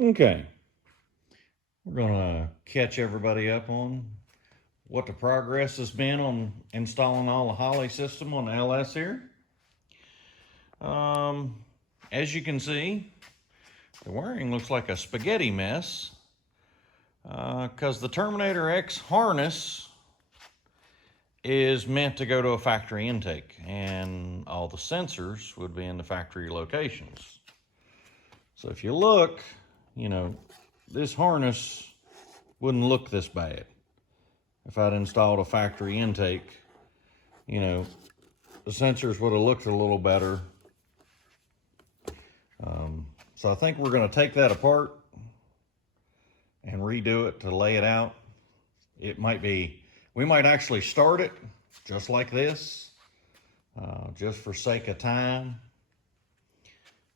Okay, we're gonna catch everybody up on what the progress has been on installing all the Holley system on the LS here. Um, as you can see, the wiring looks like a spaghetti mess because the Terminator X harness is meant to go to a factory intake, and all the sensors would be in the factory locations. So if you look, this harness wouldn't look this bad if I'd installed a factory intake. The sensors would have looked a little better. So I think we're going to take that apart and redo it to lay it out. We might actually start it just like this, just for sake of time.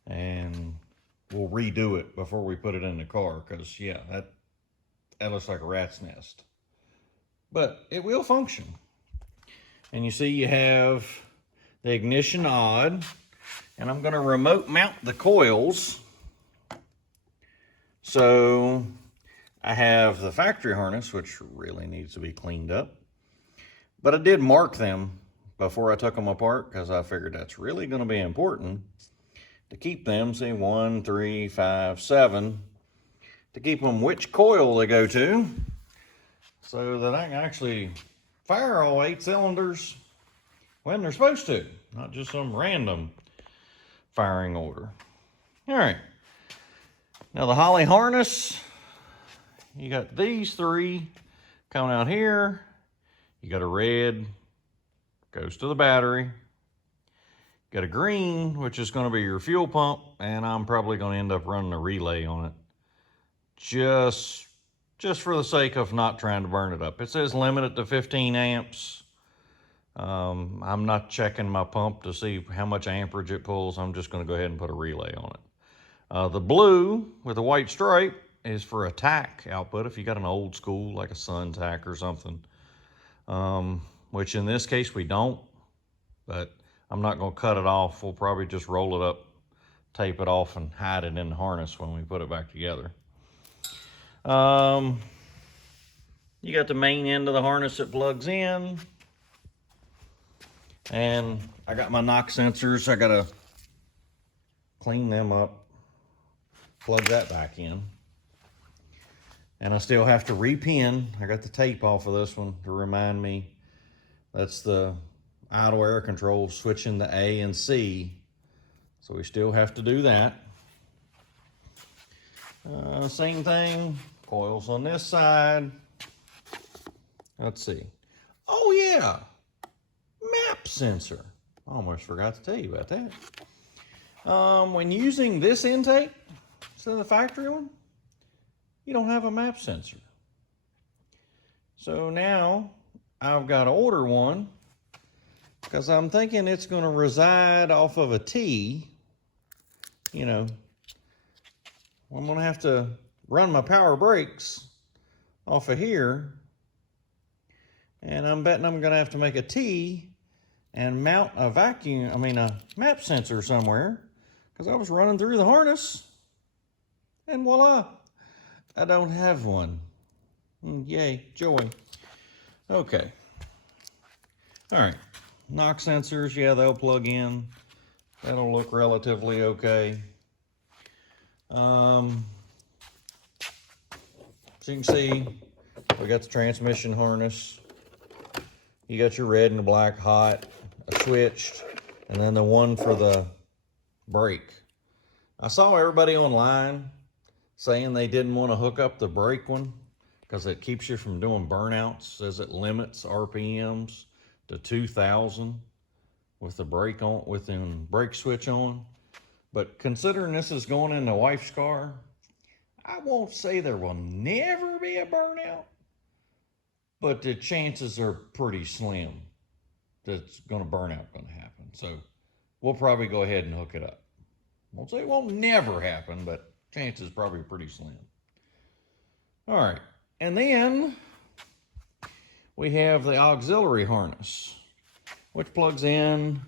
And we'll redo it before we put it in the car, because yeah, that looks like a rat's nest. But it will function. And you see you have the ignition on, and I'm going to remote mount the coils. So I have the factory harness, which really needs to be cleaned up. But I did mark them before I took them apart, because I figured that's really going to be important to keep them, see, 1, 3, 5, 7, to keep them which coil they go to, so that I can actually fire all 8 cylinders when they're supposed to, not just some random firing order. All right, now the Holley harness, you got these 3 coming out here. You got a red, goes to the battery. Got a green, which is going to be your fuel pump, and I'm probably going to end up running a relay on it, just for the sake of not trying to burn it up. It says limited to 15 amps. I'm not checking my pump to see how much amperage it pulls. I'm just going to go ahead and put a relay on it. The blue with the white stripe is for a tack output, if you got an old school, like a Sun tack or something, which in this case we don't, but I'm not going to cut it off. We'll probably just roll it up, tape it off, and hide it in the harness when we put it back together. You got the main end of the harness that plugs in. And I got my knock sensors. I got to clean them up, plug that back in. And I still have to repin. I got the tape off of this one to remind me. That's the idle air control, switching to A and C. So we still have to do that. Same thing, coils on this side. Let's see. Oh yeah, map sensor. I almost forgot to tell you about that. When using this intake instead of the factory one, you don't have a map sensor. So now I've got to order one, because I'm thinking it's going to reside off of a T. I'm going to have to run my power brakes off of here. And I'm betting I'm going to have to make a T and mount a map sensor somewhere, because I was running through the harness. And voila, I don't have one. Yay, joy. Okay. All right. Knock sensors, yeah, they'll plug in. That'll look relatively okay. So you can see we got the transmission harness. You got your red and the black hot, switched, and then the one for the brake. I saw everybody online saying they didn't want to hook up the brake one because it keeps you from doing burnouts. Says it limits RPMs to 2,000 with the brake on, with the brake switch on. But considering this is going in the wife's car, I won't say there will never be a burnout, but the chances are pretty slim that's going to happen. So we'll probably go ahead and hook it up. Won't say it won't never happen, but chances probably pretty slim. All right, and then we have the auxiliary harness, which plugs in.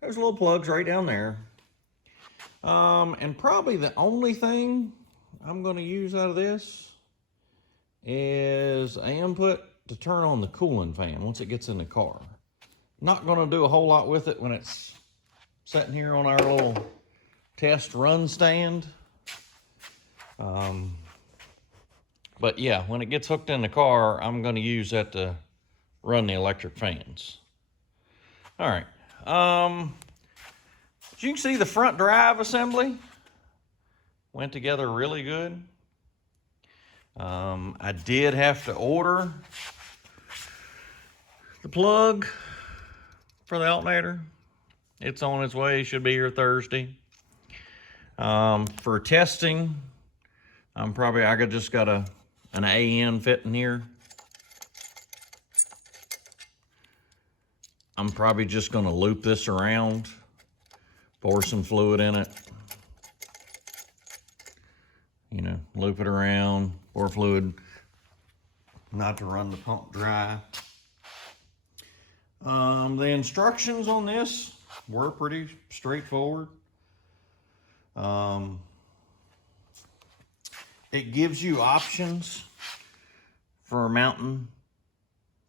There's little plugs right down there. And probably the only thing I'm going to use out of this is an input to turn on the cooling fan once it gets in the car. Not going to do a whole lot with it when it's sitting here on our little test run stand. But yeah, when it gets hooked in the car, I'm going to use that to run the electric fans. All right. As you can see, the front drive assembly went together really good. I did have to order the plug for the alternator. It's on its way, should be here Thursday. For testing, I just got an AN fitting here. I'm probably just gonna loop this around, pour some fluid in it. You know, loop it around, pour fluid, not to run the pump dry. The instructions on this were pretty straightforward. It gives you options for mounting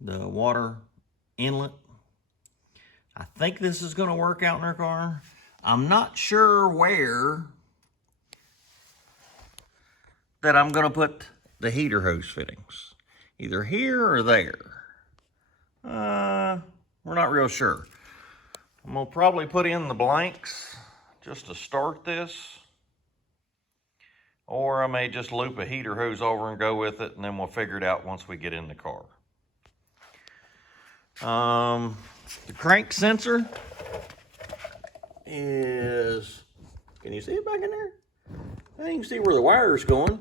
the water inlet. I think this is going to work out in our car. I'm not sure where that I'm going to put the heater hose fittings. Either here or there. We're not real sure. I'm going to probably put in the blanks just to start this. Or I may just loop a heater hose over and go with it, and then we'll figure it out once we get in the car. The crank sensor is, can you see it back in there? I think you can see where the wire is going.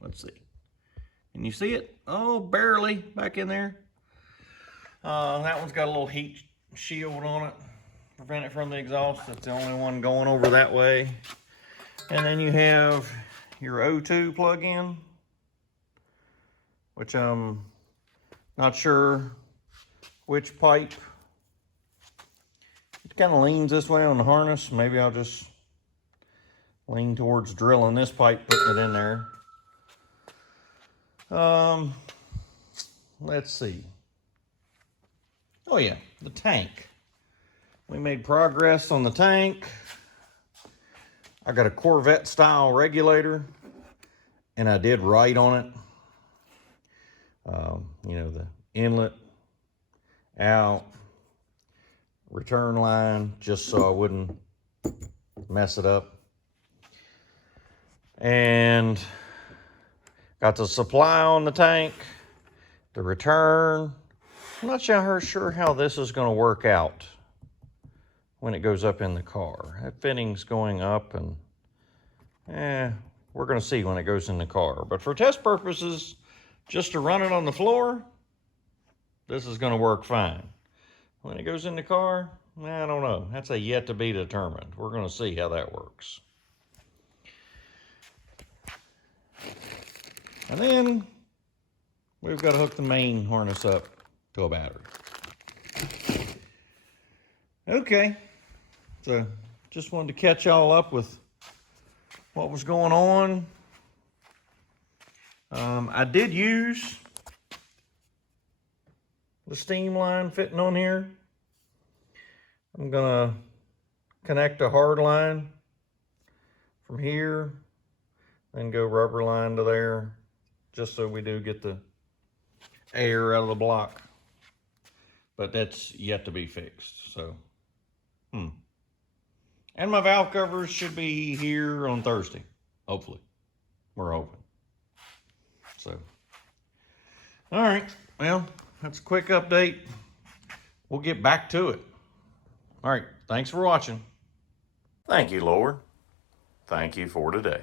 Let's see. Can you see it? Oh, barely back in there. That one's got a little heat shield on it, prevent it from the exhaust. That's the only one going over that way. And then you have your O2 plug-in, which I'm not sure which pipe. It kind of leans this way on the harness. Maybe I'll just lean towards drilling this pipe, putting it in there. Let's see. Oh yeah, the tank. We made progress on the tank. I got a Corvette style regulator, and I did write on it. You know, the inlet, out, return line, just so I wouldn't mess it up. And got the supply on the tank, the return. I'm not sure how this is going to work out when it goes up in the car. That fitting's going up, and we're going to see when it goes in the car. But for test purposes, just to run it on the floor, this is going to work fine. When it goes in the car, I don't know. That's a yet to be determined. We're going to see how that works. And then we've got to hook the main harness up to a battery. Okay, so just wanted to catch y'all up with what was going on. I did use the steam line fitting on here. I'm gonna connect a hard line from here and go rubber line to there, just so we do get the air out of the block. But that's yet to be fixed, so. And my valve covers should be here on Thursday, hopefully. We're hoping. So, all right, well, that's a quick update. We'll get back to it. All right, thanks for watching. Thank you, Lord. Thank you for today.